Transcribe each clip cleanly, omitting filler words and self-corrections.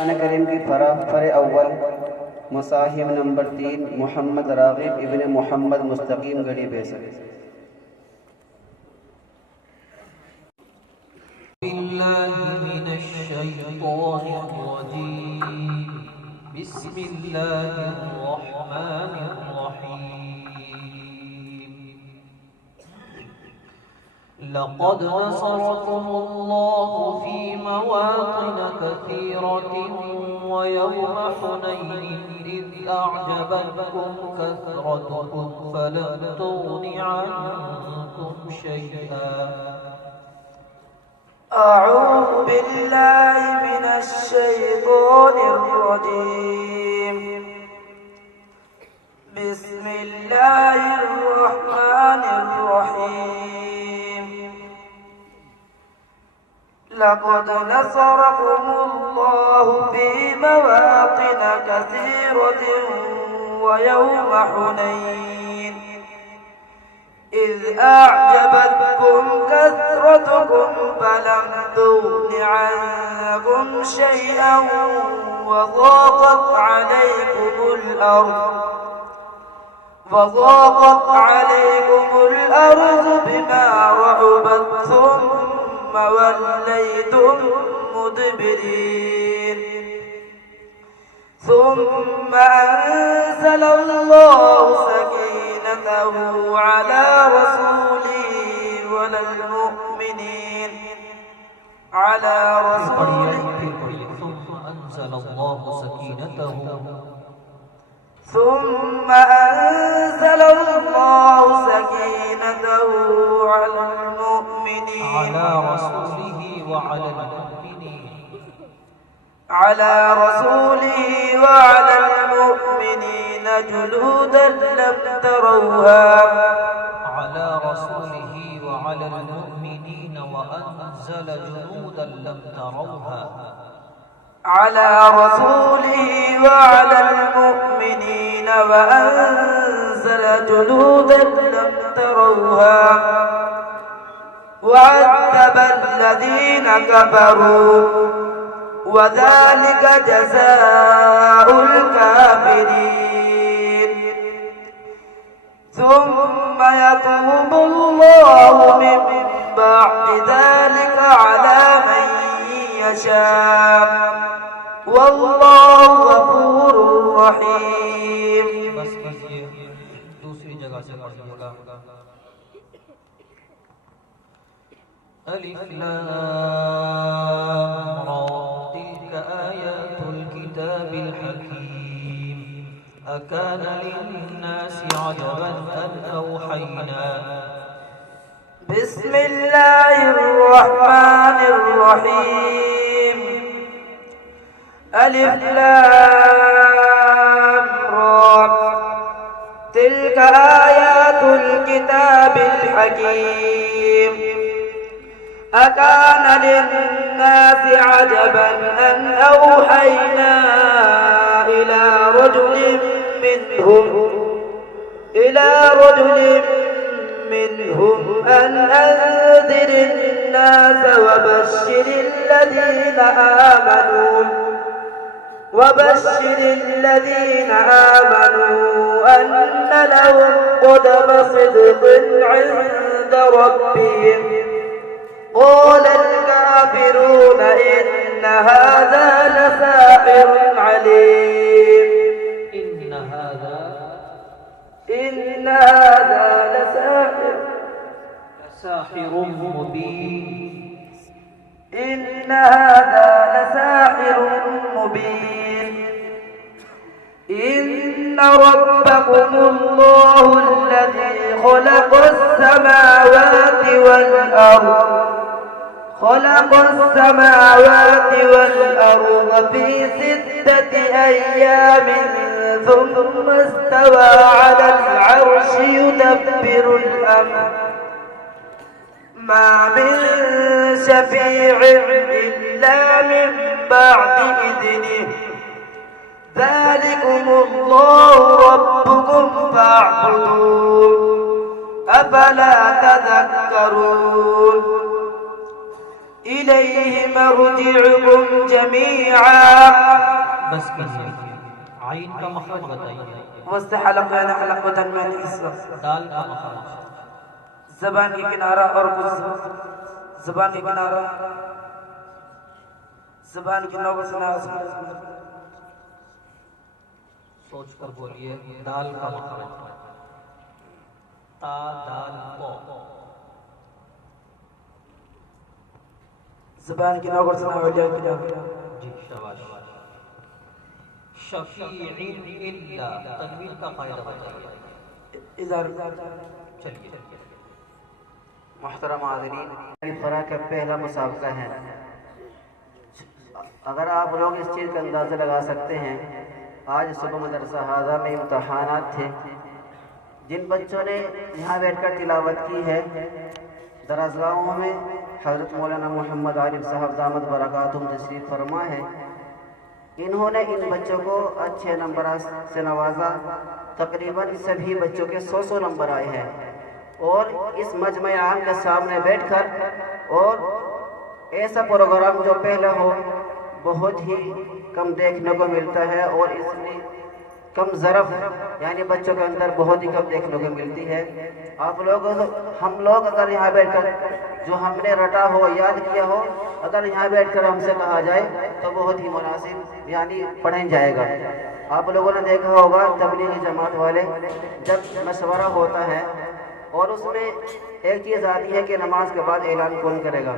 कुरान करीम की फर अव्वल मुसाहिब नंबर 3 मोहम्मद रागिब इब्न मोहम्मद मुस्तकीम गढ़ी बेसर। لقد نصركم الله في مواطن كثيرة ويوم حنين إذ أعجبتكم كثرتكم فلم تغن عنكم شيئا. أعوذ بالله من الشيطان الرجيم. بسم الله الرحمن الرحيم. لقد نصركم الله في مواطن كثيرة ويوم حنين إذ أعجبتكم كثرتكم فلم تغن عنكم شيئا وضاقت عليكم الأرض بما رحبت ثم وليتم مدبرين. ثم أنزل الله سكينته على رسوله والمؤمنين ثم أنزل الله سكينته على المؤمنين على رسوله وعلى المؤمنين جنودا لم تروها وأنزل جنودا لم تروها على رسوله وعلى المؤمنين وأنزل جنودا لم تروها وعذب الذين كفروا وذلك جزاء الكافرين. ثم يتوب الله من بعد ذلك على من يشاء والله غفور رحيم. बस ये दूसरी जगह से पढ़िएगा। अलिफ लाम रा तिल्क आयातुल किताबिल हकीम अकान लिन्नासि अजबन अन अवहयना. بسم الله الرحمن الرحيم. ألف لام را تلك آيات الكتاب الحكيم أكان للناس عجبا أن أوحينا إلى رجل منهم أن أنذر الناس وبشر الذين آمنوا أن لهم قدم صدق عند ربهم. قال الكافرون إن هذا لساحر عليم. إن هذا لساحر مبين. إن هذا لساحر مبين. إن ربكم الله الذي خلق السماوات والأرض في 6 أيام ثم استوى على العرش يدبر الأمر ما من شفيع إلا من بعد إذنه. ذلكم الله ربكم فاعبدوه أفلا تذكرون. إليه مرجعكم جميعا بس کیجیے عین کا مخرج بتائیے وسط حلق یعنی حلق و درمیانی حصہ دال کا مخرج زبان کی کنارہ اور کچھ زبان کی کنارہ زبان کی نوک سے ناز سوچ کر بولیے دال کا مخرج تا دال کو زبان کی نوک سے ناز جی شاباش شفیع الا تنوین کا قاعدہ بتائیے ادھر چلیے محترم حاضرین، فرا کا پہلا مسابقہ ہے۔ اگر آپ لوگ اس چیز کا اندازہ لگا سکتے ہیں، آج صبح مدرسہ ہاضہ میں امتحانات تھے۔ جن بچوں نے یہاں بیٹھ کر تلاوت کی ہے، درسگاہوں میں حضرت مولانا محمد عارف صاحب دامت برکاتہم تشریف فرما ہے، انہوں نے ان بچوں کو اچھے نمبرات سے نوازا۔ تقریباً سبھی بچوں کے 100 نمبر آئے ہیں، اور اس مجمع عام کے سامنے بیٹھ کر اور ایسا پروگرام جو پہلا ہو بہت ہی کم دیکھنے کو ملتا ہے، اور اس میں کم ظرف یعنی بچوں کے اندر بہت ہی کم دیکھنے کو ملتی ہے۔ آپ لوگ ہم لوگ اگر یہاں بیٹھ کر جو ہم نے رٹا ہو یاد کیا ہو، اگر یہاں بیٹھ کر ہم سے کہا جائے تو بہت ہی مناسب یعنی پڑھیں جائے گا۔ آپ لوگوں نے دیکھا ہوگا تبلیغی جماعت والے جب مشورہ ہوتا ہے اور اس میں ایک چیز آتی ہے کہ نماز کے بعد اعلان کون کرے گا،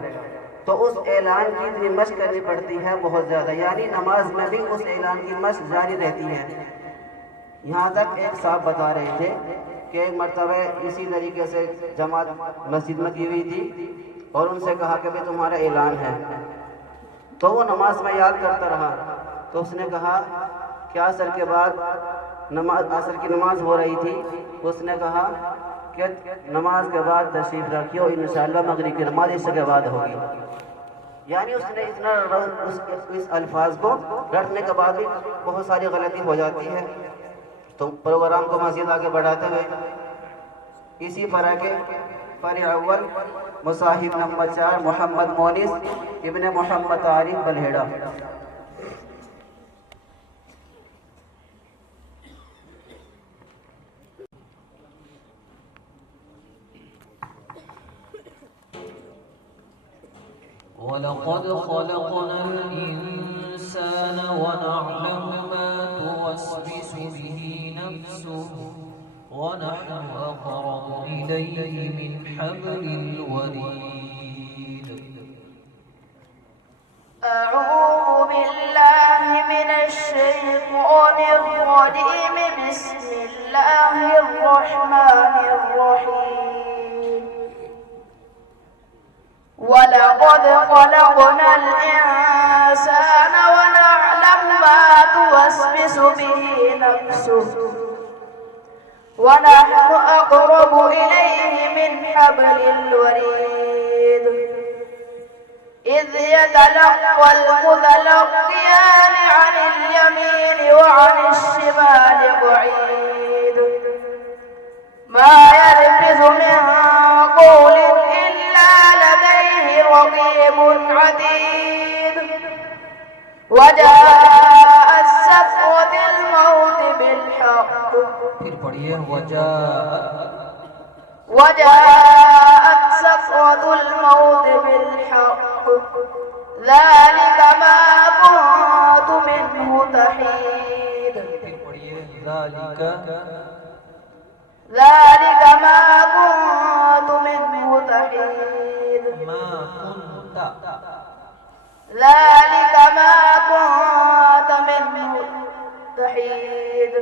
تو اس اعلان کی اتنی مشق کرنی پڑتی ہے بہت زیادہ، یعنی نماز میں بھی اس اعلان کی مشق جاری رہتی ہے۔ یہاں تک ایک صاحب بتا رہے تھے کہ ایک مرتبہ اسی طریقے سے جماعت مسجد میں کی ہوئی تھی اور ان سے کہا کہ بھئی تمہارا اعلان ہے، تو وہ نماز میں یاد کرتا رہا، تو اس نے کہا کہ عصر کے بعد عصر کی نماز ہو رہی تھی، اس نے کہا کہ نماز کے بعد تشریف رکھیو، انشاءاللہ مغرب کی نماز اس کے بعد ہوگی۔ یعنی اس نے اتنا اس الفاظ کو رکھنے کے بعد بھی بہت ساری غلطی ہو جاتی ہے۔ تو پروگرام کو مزید آگے بڑھاتے ہوئے اسی فرع کے فرع اول مصاحب نمبر 4 محمد مونس ابن محمد عارف بلہیڑا۔ وَلَقَدْ خَلَقْنَا الْإِنسَانَ وَنَعْلَمُ مَا تُوَسْوِسُ بِهِ نَفْسُهُ وَنَحْنُ أَقْرَبُ إِلَيْهِ مِنْ حَبْلِ الْوَرِيدِ۔ أعوذ بالله من الشيطان الرجيم، بسم الله الرحمن الرحيم۔ وَلَقَدْ خَلَقْنَا الْإِنسَانَ وَنَعْلَمُ مَا تُوَسْوِسُ بِهِ نَفْسُهُ وَنَحْنُ أَقْرَبُ إِلَيْهِ مِنْ حَبْلِ الْوَرِيدِ۔ إِذْ يَتَلَقَّى الْمُتَلَقِّيَانِ عَنِ الْيَمِينِ وَعَنِ الشِّمَالِ قَعِيدٌ مَا يَلْفِظُ مِنْ قَوْلٍ إِلَّا لَدَيْهِ رَقِيبٌ عَتِيدٌ۔ وَجَاءَتْ سَكْرَةُ الْمَوْتِ بِالْحَقِّ، پھر پڑھیے وَجَاءَتْ سَكْرَةُ الْمَوْتِ بِالْحَقِّ، ذَلِكَ مَا كُنْتُ مِنْهُ تَحِيدُ۔ پھر پڑھیے ذَلِكَ مَا كُنْتُ مِنْهُ تَحِيدُ۔ ما كنت ذَلِكَ مَا كُنْتَ مِنْهُ تَحِيدُ۔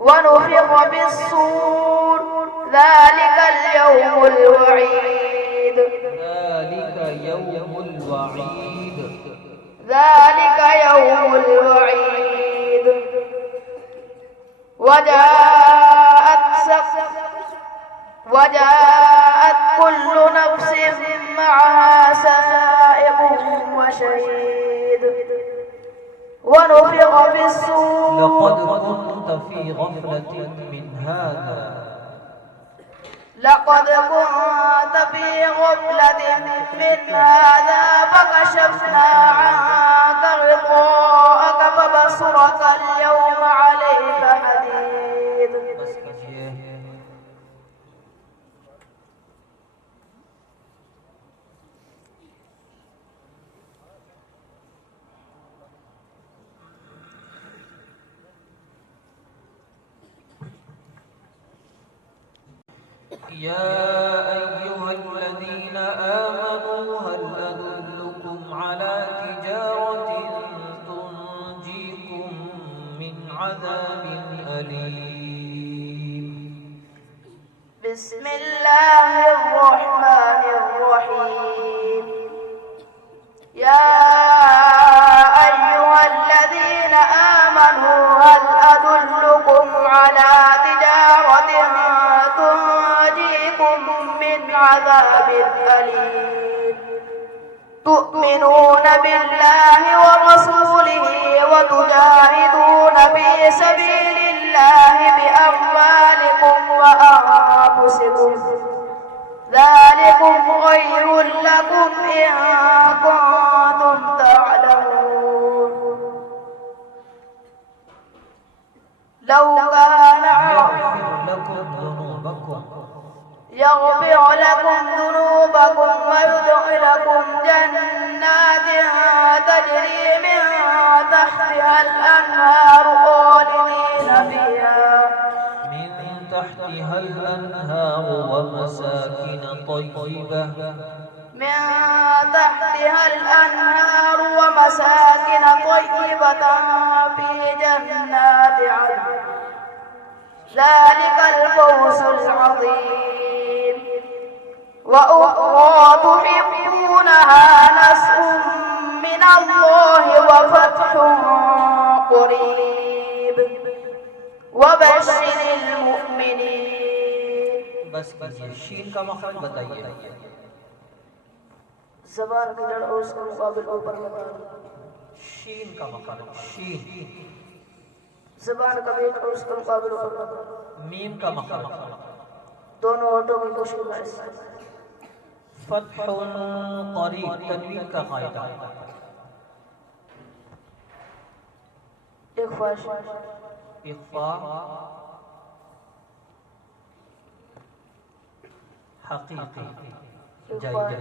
وَنُفِخَ فِي الصُّورِ، ذَلِكَ الْيَوْمُ الْوَعِيدُ۔ ذلك يوم الوعيد، ذَلِكَ يَوْمُ الْوَعِيدِ۔ وَجَاءَتْ كُلُّ نَفْسٍ مَعَهَا سَائِقٌ وَشَهِيدٌ۔ وَنُفِخَ فِي الصُّورِ، لقد كنت في غفلة من هذا، لقد كنت في غفلة من هذا فكشفنا عنك غطاءك بصرك اليوم عليك حديد बस कीजिए। يا أيها الذين آمنوا هل أدلكم على تجارة تنجيكم من عذاب أليم؟ بسم الله الرحمن الرحيم يا أيها الذين آمنوا هل أدلكم على تجارة تنجيكم من عذاب أليم تؤمنون بالله ورسوله وتجاهدون في سبيل الله بأموالكم وأنفسكم ذلكم خير لكم إن كنتم تعلمون لو كان يغفر لكم ذنوبكم ويدخلكم جنات تجري من تحتها الأنهار خالدين فيها ومساكن طيبة في جنات عدن ذلك الفوز العظيم وأخرى تحبونها نصر من الله وفتح قريب وبشر المؤمنين बस कीजिए। शीन का मखरज बताइए। ज़बान की जड़ और उसके मुकाबिल ऊपर लगा शीन का मखरज शीन। ज़बान का वेट और उसके मुकाबिल ऊपर लगा मीम का मखरज दोनों होठों की कोशिश में फत्हुन करीब तनवीन का कायदा। इख्फा हकीकी जाइए।